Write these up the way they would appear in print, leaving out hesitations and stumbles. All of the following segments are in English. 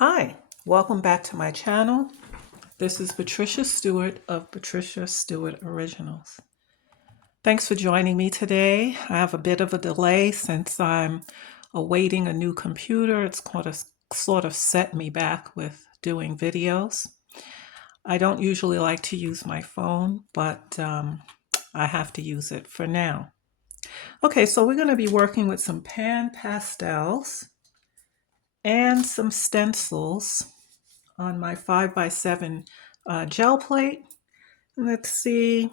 Hi, welcome back to my channel. This is Patricia Stewart of Patricia Stewart Originals. Thanks for joining me today. I have a bit of a delay since I'm awaiting a new computer. It's sort of set me back with doing videos. I don't usually like to use my phone, but I have to use it for now. Okay, so we're going to be working with some pan pastels and some stencils on my 5x7 gel plate. Let's see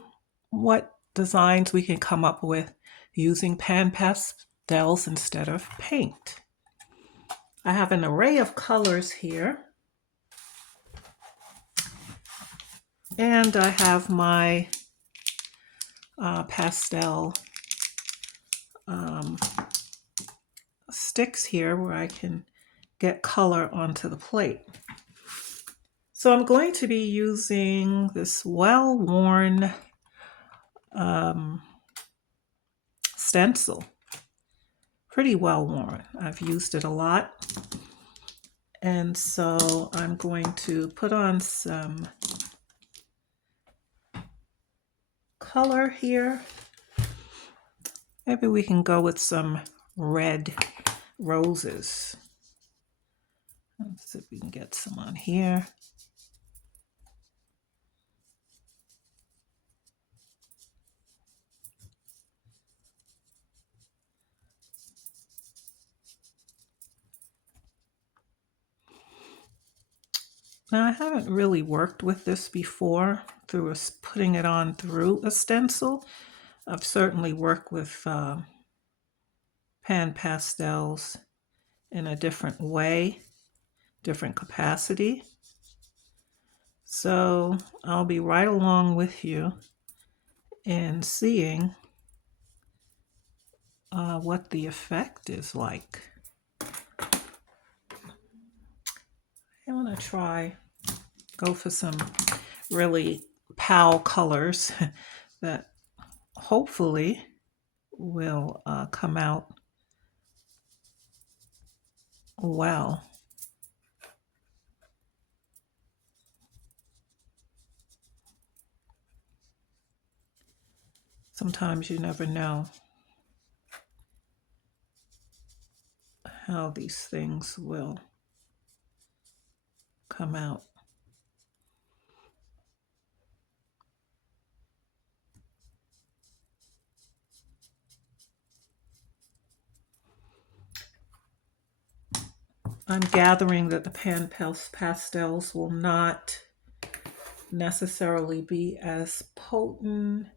what designs we can come up with using pan pastels instead of paint. I have an array of colors here, and I have my pastel sticks here where I can get color onto the plate. So I'm going to be using this well-worn stencil. Pretty well worn. I've used it a lot. And so I'm going to put on some color here. Maybe we can go with some red roses. Let's see if we can get some on here. Now I haven't really worked with this before through putting it on through a stencil. I've certainly worked with pan pastels in a different way, different capacity. So I'll be right along with you in seeing what the effect is like. I want to go for some really pale colors that hopefully will come out well. Sometimes you never know how these things will come out. I'm gathering that the pan pastels will not necessarily be as potent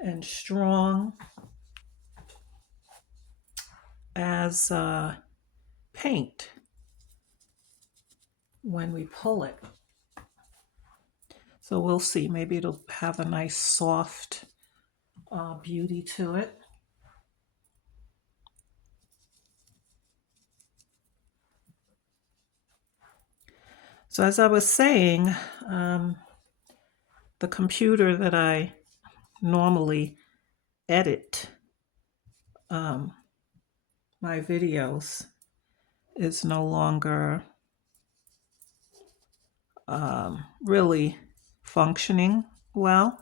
and strong as paint when we pull it. So we'll see. Maybe it'll have a nice soft beauty to it. So as I was saying, the computer that I normally edit my videos is no longer really functioning well.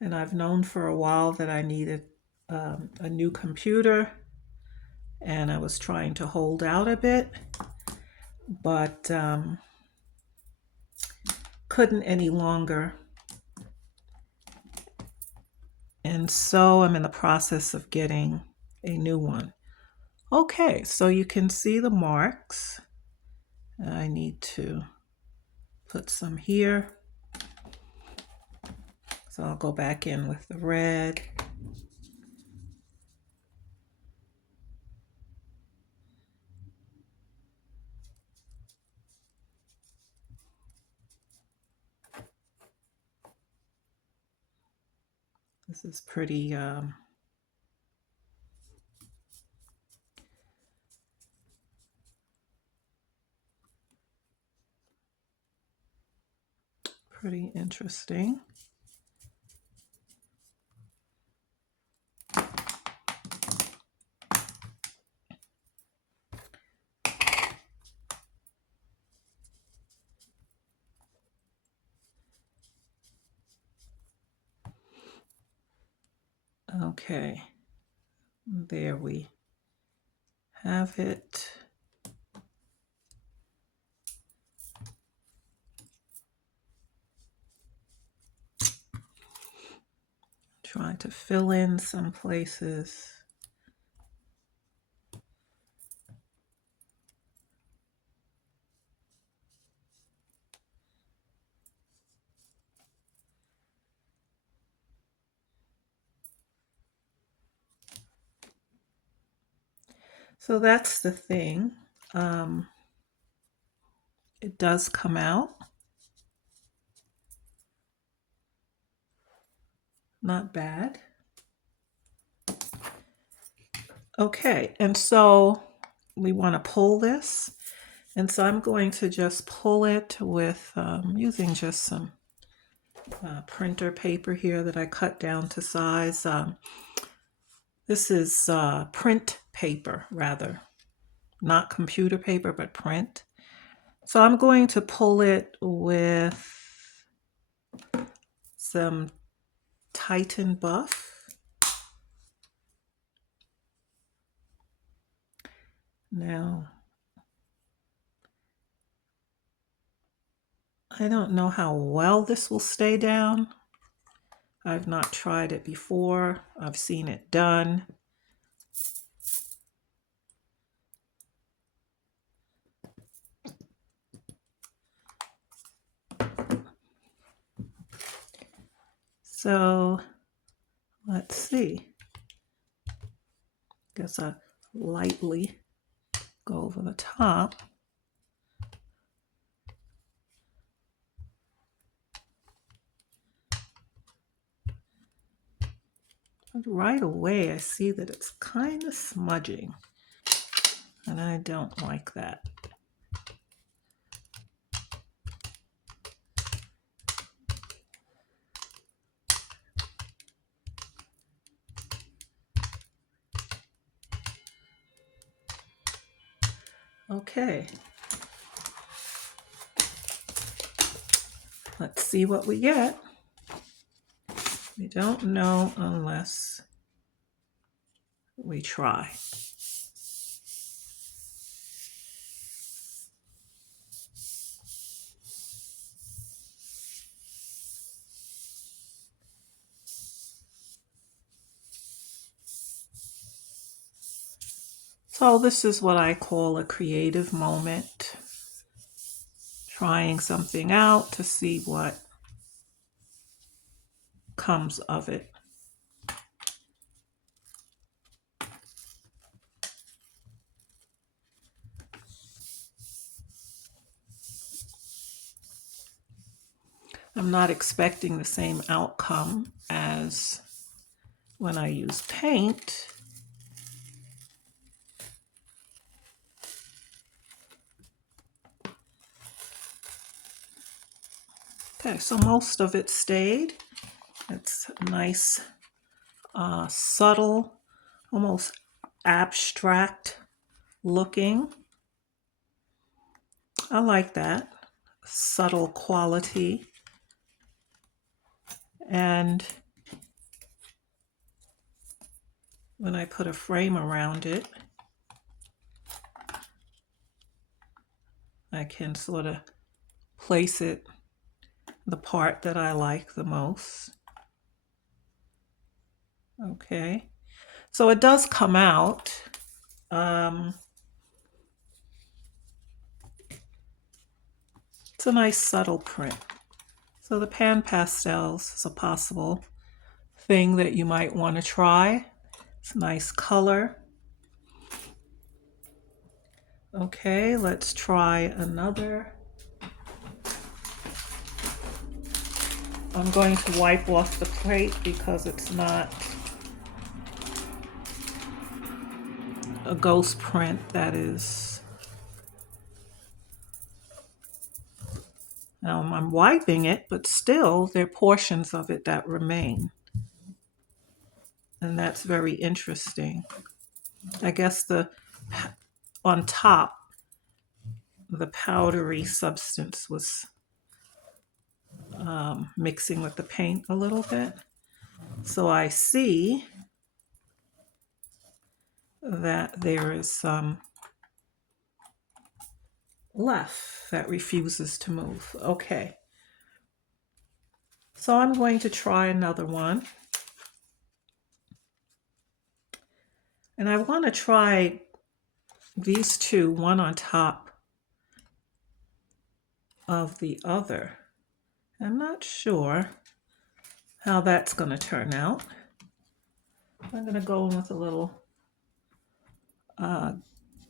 And I've known for a while that I needed a new computer, and I was trying to hold out a bit, but couldn't any longer. And so I'm in the process of getting a new one. Okay, so you can see the marks. I need to put some here. So I'll go back in with the red. This is pretty pretty interesting. Okay, there we have it. Trying to fill in some places. So that's the thing. It does come out. Not bad. Okay, and so we want to pull this. And so I'm going to just pull it with using just some printer paper here that I cut down to size. This is print paper, rather. Not computer paper, but print. So I'm going to pull it with some Titan Buff. Now, I don't know how well this will stay down. I've not tried it before. I've seen it done. So let's see. Guess I lightly go over the top. But right away, I see that it's kind of smudging, and I don't like that. Okay. Let's see what we get. We don't know unless we try. So this is what I call a creative moment. Trying something out to see what comes of it. I'm not expecting the same outcome as when I use paint. Okay, so most of it stayed. It's nice, subtle, almost abstract looking. I like that subtle quality. And when I put a frame around it, I can sort of place it the part that I like the most. Okay, so it does come out. It's a nice subtle print. So the pan pastels is a possible thing that you might want to try. It's a nice color. Okay, let's try another. I'm going to wipe off the plate because it's not a ghost print that is. I'm wiping it, but still there are portions of it that remain. And that's very interesting. I guess on top, the powdery substance was mixing with the paint a little bit. So I see that there is some left that refuses to move. Okay, so I'm going to try another one. And I want to try these two, one on top of the other. I'm not sure how that's going to turn out. I'm going to go in with a little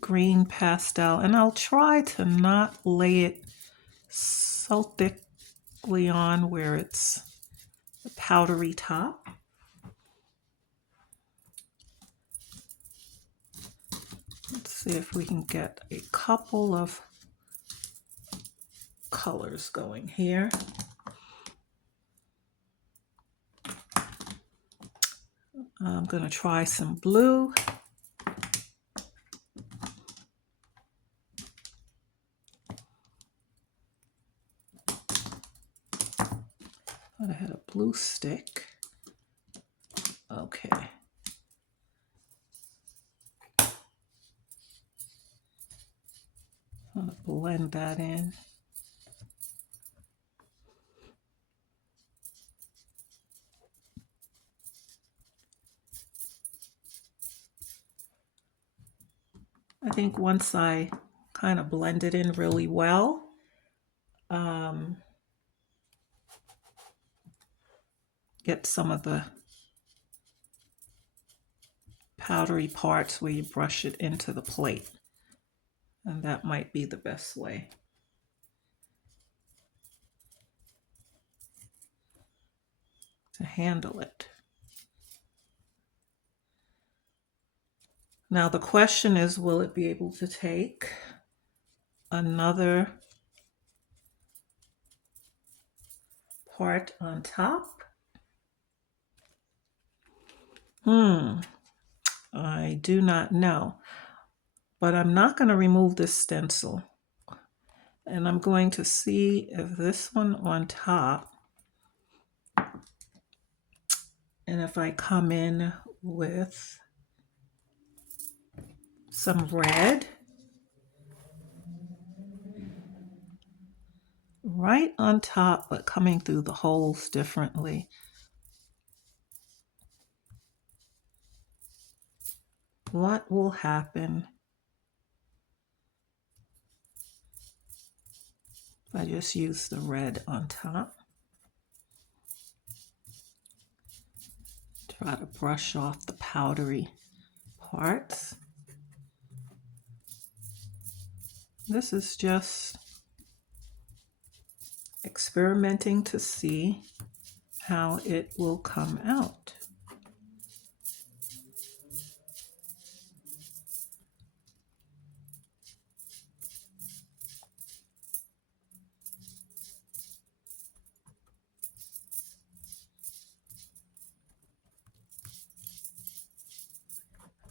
green pastel, and I'll try to not lay it so thickly on where it's a powdery top. Let's see if we can get a couple of colors going here. I'm going to try some blue. I had a blue stick. Okay. I'm going to blend that in. I think once I kind of blend it in really well, get some of the powdery parts where you brush it into the plate. And that might be the best way. To handle it. Now the question is, will it be able to take another part on top? I do not know. But I'm not going to remove this stencil. And I'm going to see if this one on top, and if I come in with some red right on top, but coming through the holes differently. What will happen if I just use the red on top? Try to brush off the powdery parts. This is just experimenting to see how it will come out.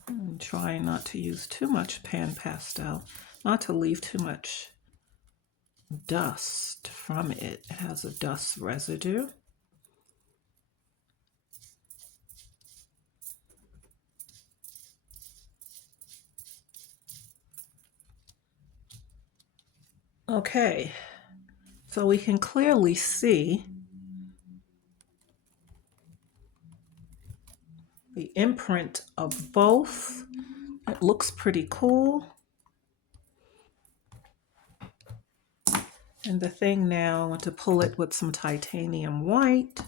I'm trying not to use too much pan pastel, not to leave too much dust from it. It has a dust residue. Okay, so we can clearly see the imprint of both. It looks pretty cool. And the thing now, I want to pull it with some titanium white.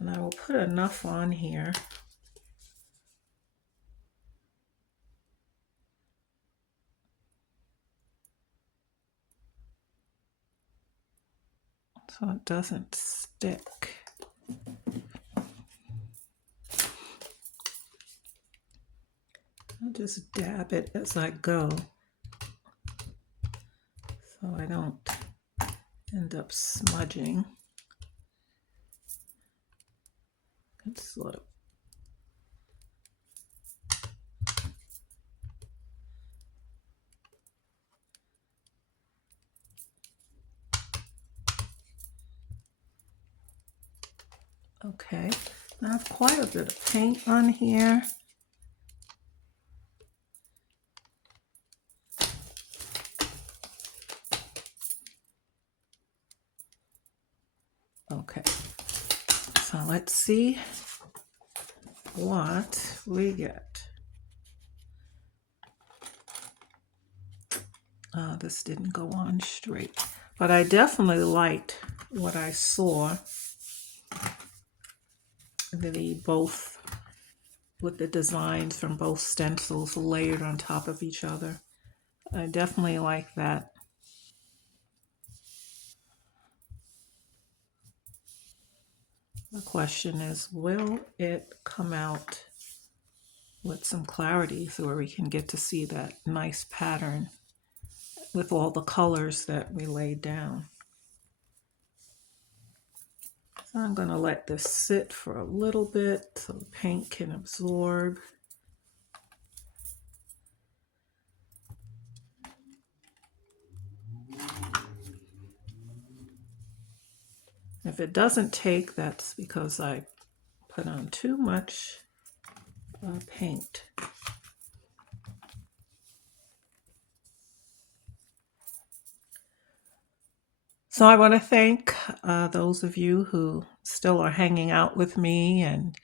And I will put enough on here so it doesn't stick. I'll just dab it as I go so I don't end up smudging. It's sort of okay. I have quite a bit of paint on here. Okay, so let's see what we get. This didn't go on straight, but I definitely liked what I saw. Both with the designs from both stencils layered on top of each other. I definitely like that. The question is, will it come out with some clarity so where we can get to see that nice pattern with all the colors that we laid down? So I'm going to let this sit for a little bit so the paint can absorb. If it doesn't take, that's because I put on too much paint. So I want to thank those of you who still are hanging out with me and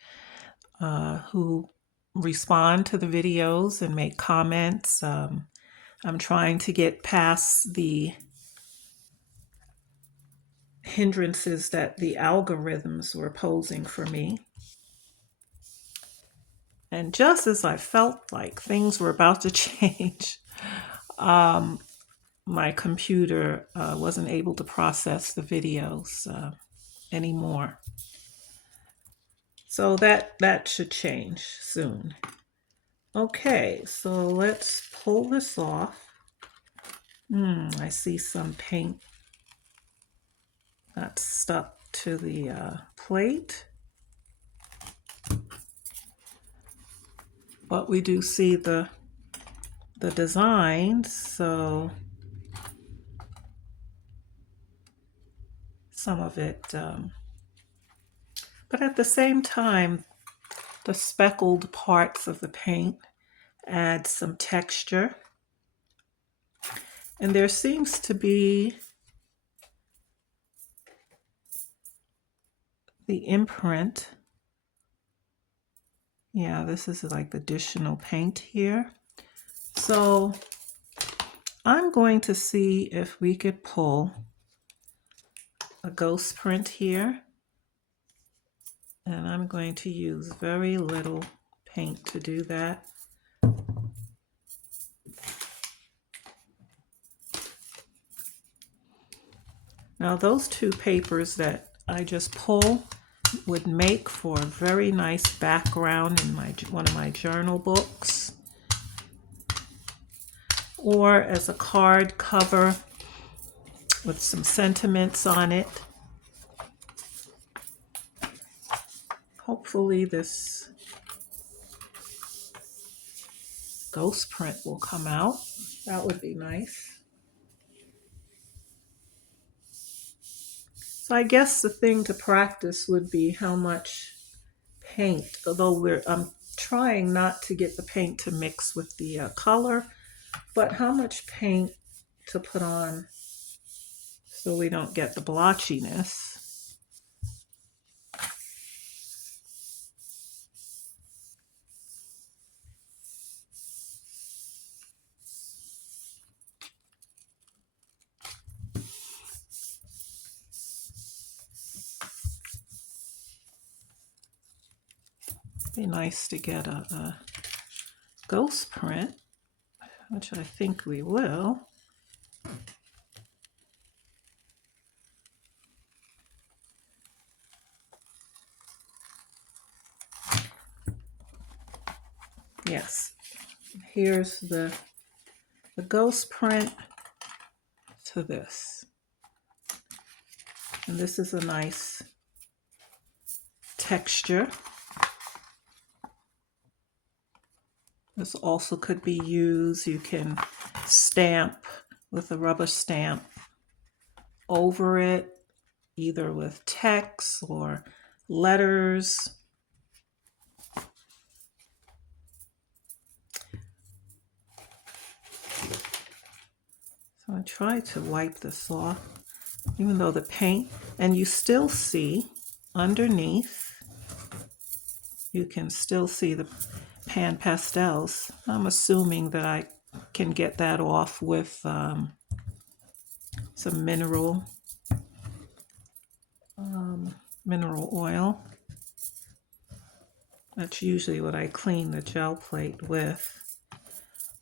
who respond to the videos and make comments. I'm trying to get past the hindrances that the algorithms were posing for me. And just as I felt like things were about to change, my computer wasn't able to process the videos anymore. So that should change soon. Okay, so let's pull this off. I see some paint got stuck to the plate. But we do see the designs, so some of it, but at the same time, the speckled parts of the paint add some texture. And there seems to be the imprint. Yeah, this is like additional paint here. So I'm going to see if we could pull a ghost print here. And I'm going to use very little paint to do that. Now those two papers that I just pull would make for a very nice background in one of my journal books, or as a card cover with some sentiments on it. Hopefully this ghost print will come out. That would be nice. So I guess the thing to practice would be how much paint, although I'm trying not to get the paint to mix with the color, but how much paint to put on so we don't get the blotchiness. Be nice to get a ghost print, which I think we will. Yes, here's the ghost print to this. And this is a nice texture. This also could be used, you can stamp with a rubber stamp over it, either with text or letters. I try to wipe this off, even though the paint, and you still see underneath, you can still see the pan pastels. I'm assuming that I can get that off with some mineral oil. That's usually what I clean the gel plate with.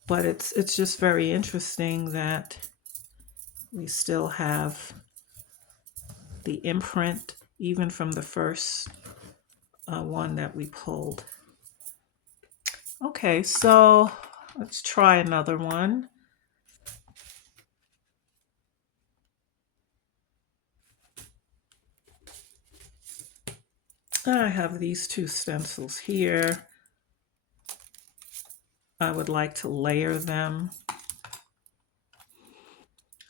But it's just very interesting that we still have the imprint even from the first one that we pulled. Okay, so let's try another one. I have these two stencils here. I would like to layer them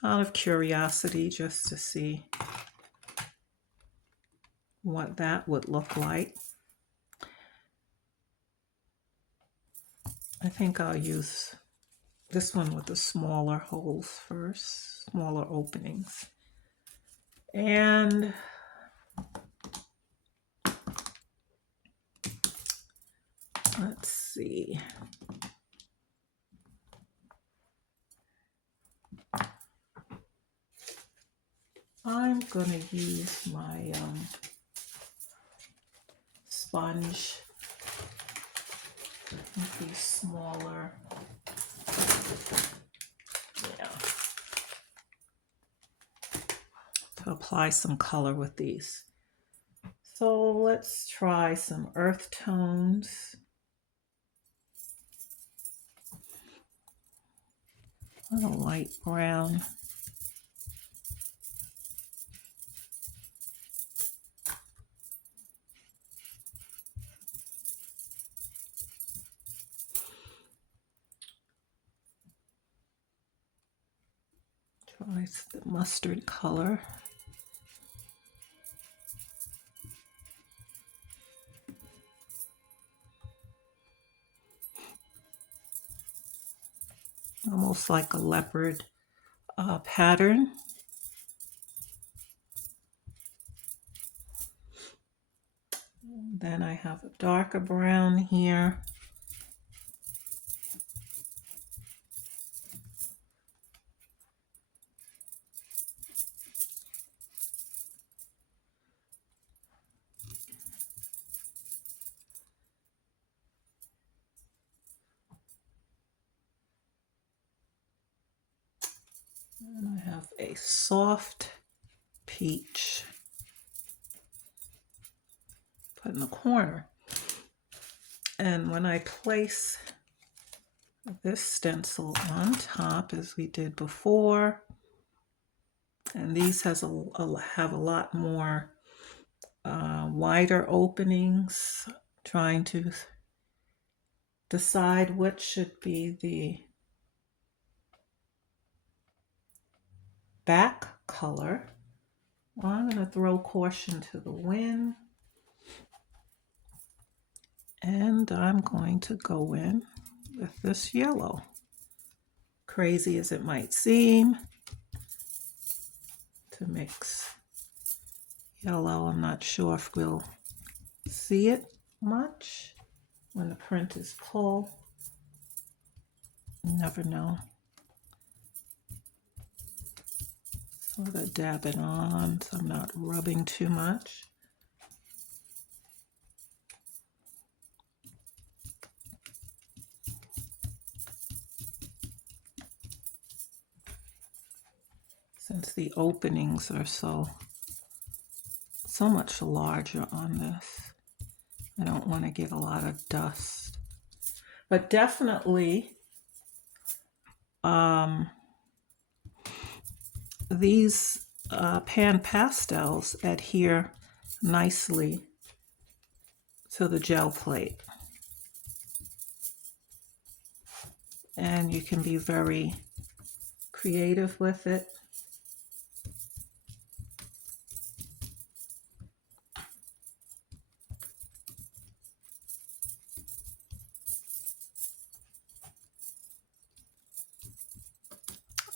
out of curiosity just to see what that would look like. I think I'll use this one with the smaller holes first, smaller openings. And let's see. I'm gonna use my sponge. These smaller, yeah, to apply some color with these. So let's try some earth tones. A little light brown. Try the mustard color. Almost like a leopard pattern. Then I have a darker brown here. And I have a soft peach put in the corner. And when I place this stencil on top, as we did before, and these have a lot more wider openings, trying to decide what should be the back color. Well, I'm going to throw caution to the wind, and I'm going to go in with this yellow. Crazy as it might seem to mix yellow, I'm not sure if we'll see it much when the print is pulled. You never know. Sort of dab it on so I'm not rubbing too much. Since the openings are so much larger on this, I don't want to get a lot of dust. But definitely these pan pastels adhere nicely to the gel plate. And you can be very creative with it.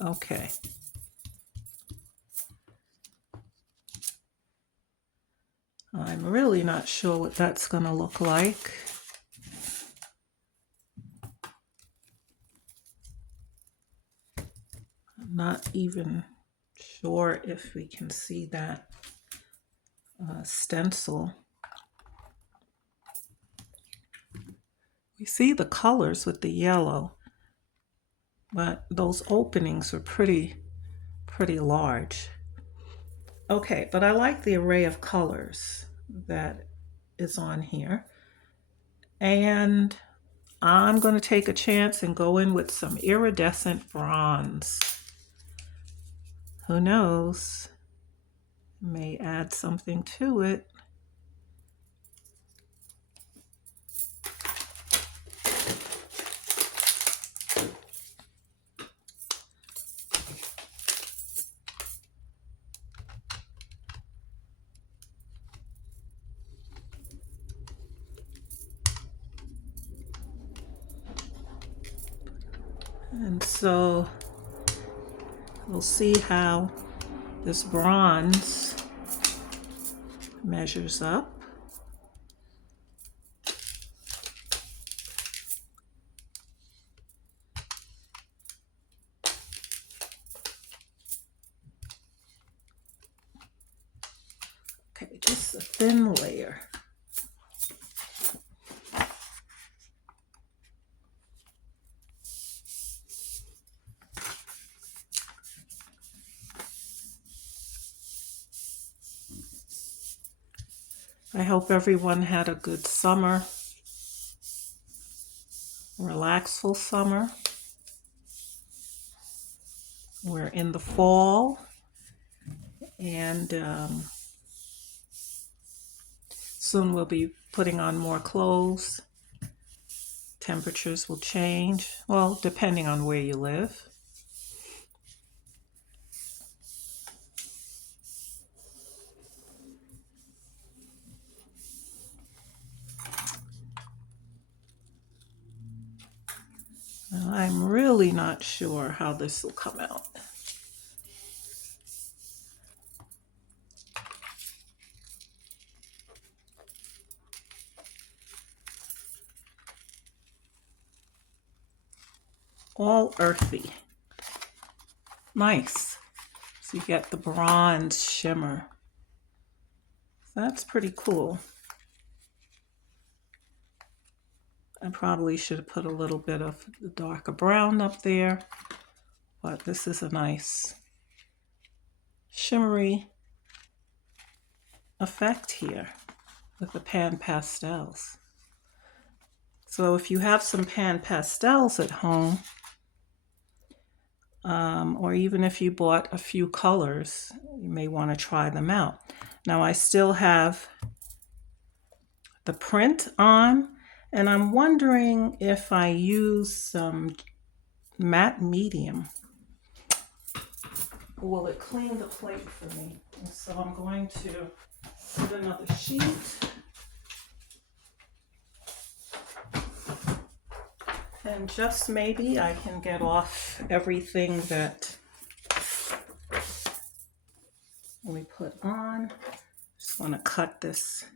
Okay. I'm really not sure what that's going to look like. I'm not even sure if we can see that stencil. We see the colors with the yellow, but those openings are pretty large. Okay, but I like the array of colors that is on here. And I'm going to take a chance and go in with some iridescent bronze. Who knows? May add something to it. And so we'll see how this bronze measures up. Okay, just a thin layer. I hope everyone had a good summer, relaxful summer. We're in the fall, and soon we'll be putting on more clothes. Temperatures will change, well, depending on where you live. Well, I'm really not sure how this will come out. All earthy. Nice. So you get the bronze shimmer. That's pretty cool. I probably should have put a little bit of the darker brown up there, but this is a nice shimmery effect here with the pan pastels. So if you have some pan pastels at home, or even if you bought a few colors, you may want to try them out. Now I still have the print on, and I'm wondering if I use some matte medium, will it clean the plate for me? And so I'm going to put another sheet. And just maybe I can get off everything that we put on. Just want to cut this.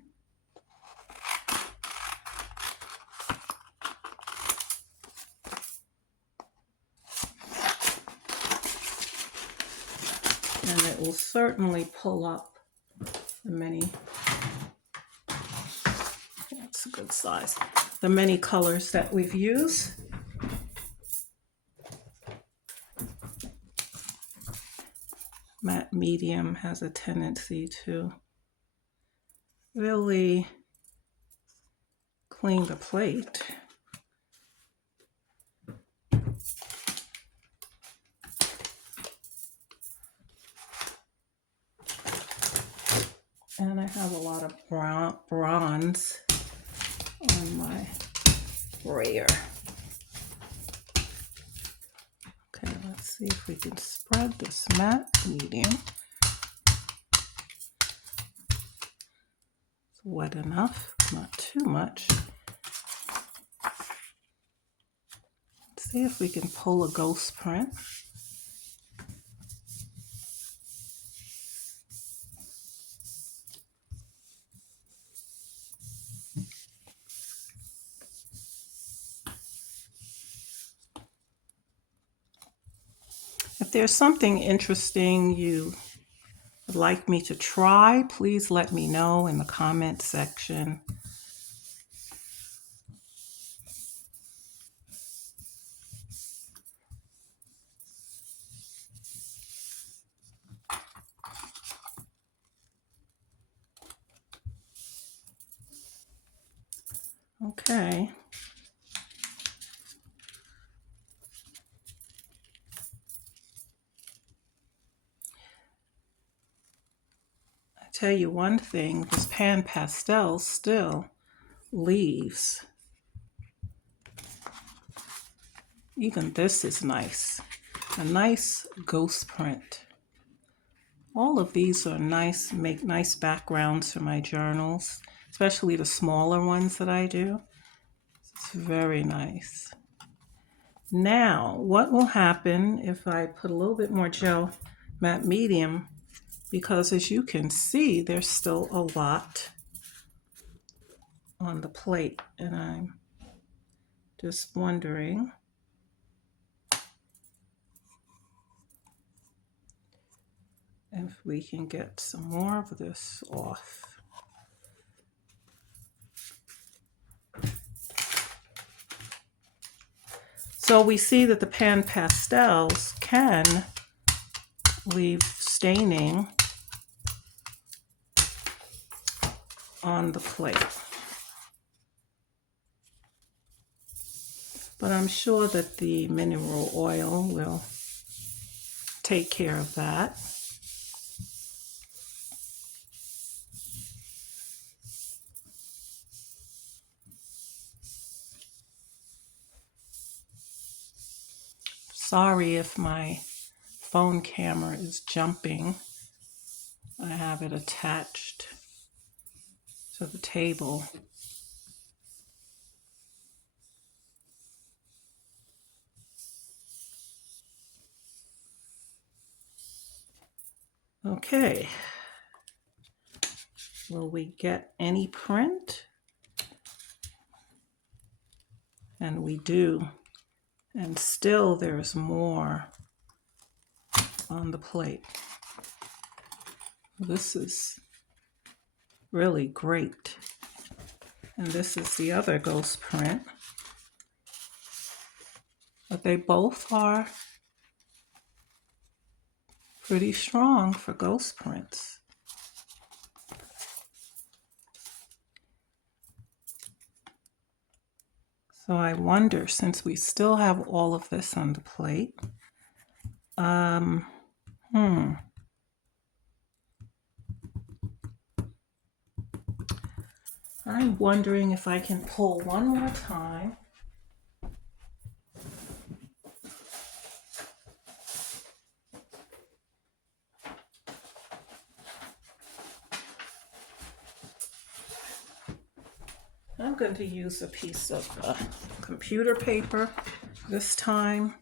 And it will certainly pull up the many, that's a good size, the many colors that we've used. Matte medium has a tendency to really clean the plate. And I have a lot of bronze on my brayer. Okay, let's see if we can spread this matte medium. It's wet enough, not too much. Let's see if we can pull a ghost print. If there's something interesting you would like me to try, please let me know in the comment section. Okay. I tell you one thing, this pan pastel still leaves. Even this is nice. A nice ghost print. All of these are nice, make nice backgrounds for my journals, especially the smaller ones that I do. It's very nice. Now, what will happen if I put a little bit more gel matte medium? Because as you can see, there's still a lot on the plate, and I'm just wondering if we can get some more of this off. So we see that the pan pastels can leave staining on the plate. But I'm sure that the mineral oil will take care of that. Sorry if my phone camera is jumping. I have it attached to the table. Okay. Will we get any print? And we do. And still there's more on the plate. This is really great. And this is the other ghost print. But they both are pretty strong for ghost prints. So I wonder, since we still have all of this on the plate, I'm wondering if I can pull one more time. I'm going to use a piece of computer paper this time.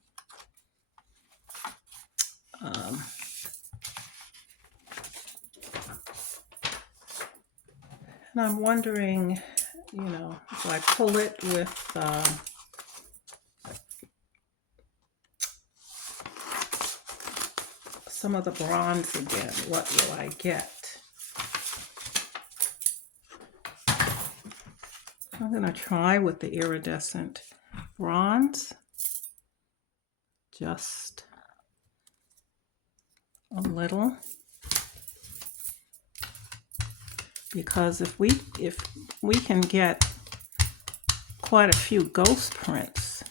And I'm wondering, you know, if I pull it with some of the bronze again, what will I get? I'm going to try with the iridescent bronze, just a little, because if we can get quite a few ghost prints,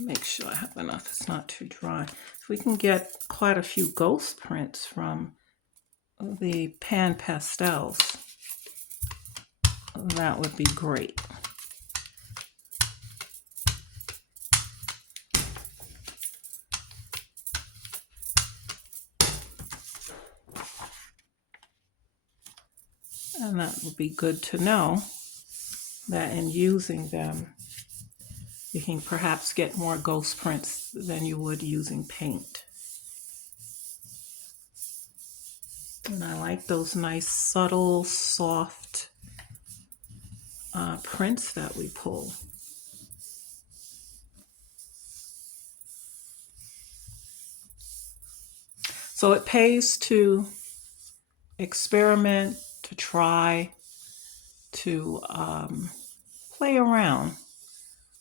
make sure I have enough, it's not too dry. If we can get quite a few ghost prints from the pan pastels, that would be great. And that would be good to know that in using them, you can perhaps get more ghost prints than you would using paint. And I like those nice, subtle, soft prints that we pull. So it pays to experiment, to try, to play around.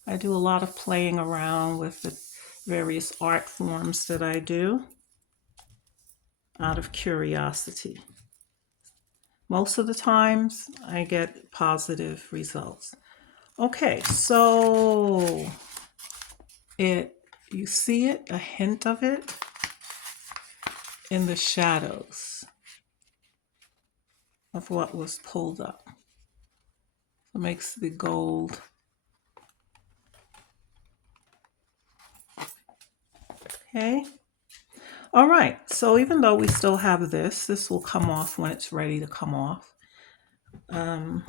I do a lot of playing around with the various art forms that I do out of curiosity. Most of the times I get positive results. Okay, so you see it, a hint of it in the shadows of what was pulled up. It makes the gold. Okay. All right, so even though we still have this will come off when it's ready to come off. And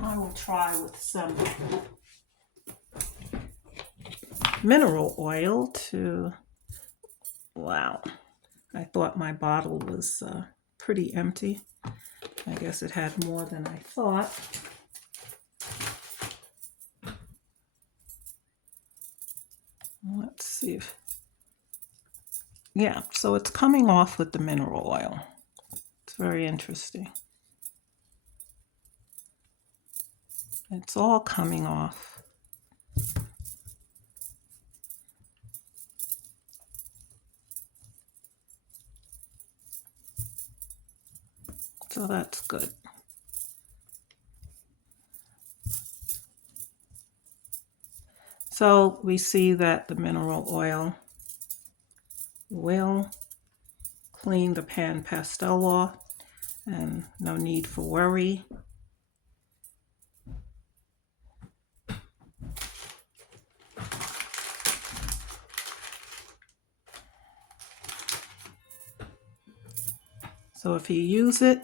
I will try with some mineral oil to, wow, I thought my bottle was pretty empty. I guess it had more than I thought. Let's see if, yeah, so it's coming off with the mineral oil. It's very interesting. It's all coming off. So that's good. So we see that the mineral oil will clean the pan pastel off, and no need for worry. So if you use it,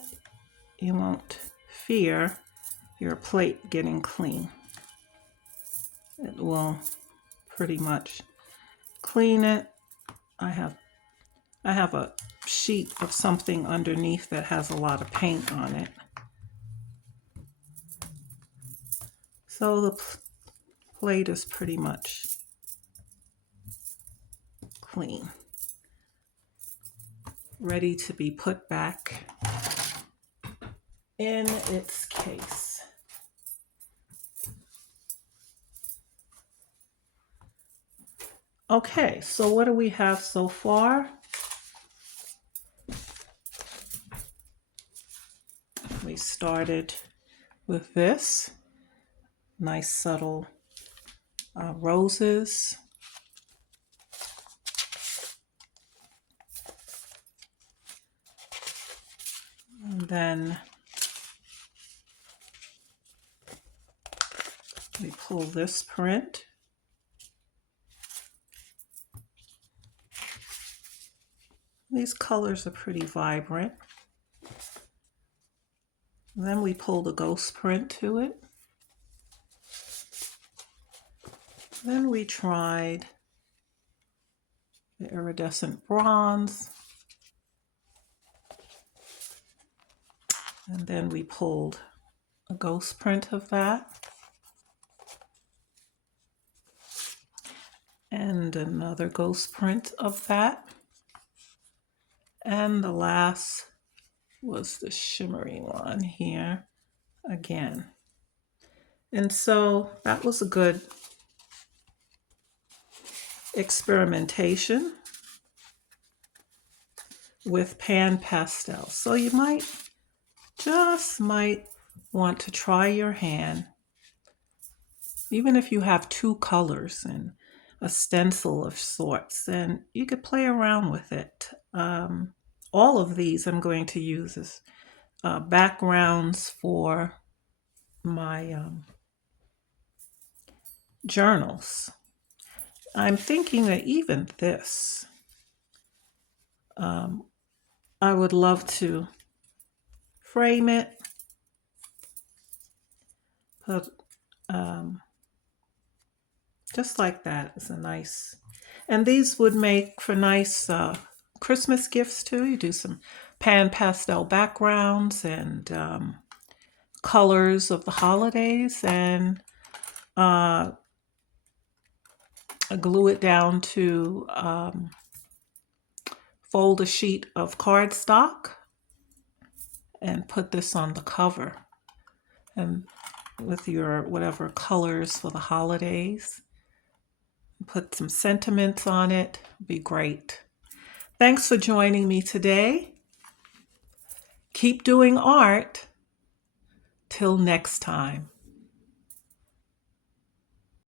you won't fear your plate getting clean. It will pretty much clean it. I have a sheet of something underneath that has a lot of paint on it. So the plate is pretty much clean, ready to be put back in its case. Okay, so what do we have so far? We started with this nice subtle roses. And then we pull this print. These colors are pretty vibrant. Then we pull the ghost print to it. Then we tried the iridescent bronze. And then we pulled a ghost print of that. And another ghost print of that. And the last was the shimmery one here again. And so that was a good experimentation with pan pastels. So you might want to try your hand, even if you have two colors and a stencil of sorts, and you could play around with it. All of these I'm going to use as backgrounds for my journals. I'm thinking that even this, I would love to frame it, but just like that is a nice, and these would make for nice Christmas gifts too. You do some pan pastel backgrounds and colors of the holidays, and glue it down to fold a sheet of cardstock and put this on the cover. And with your whatever colors for the holidays, put some sentiments on it. Be great. Thanks for joining me today. Keep doing art. Till next time.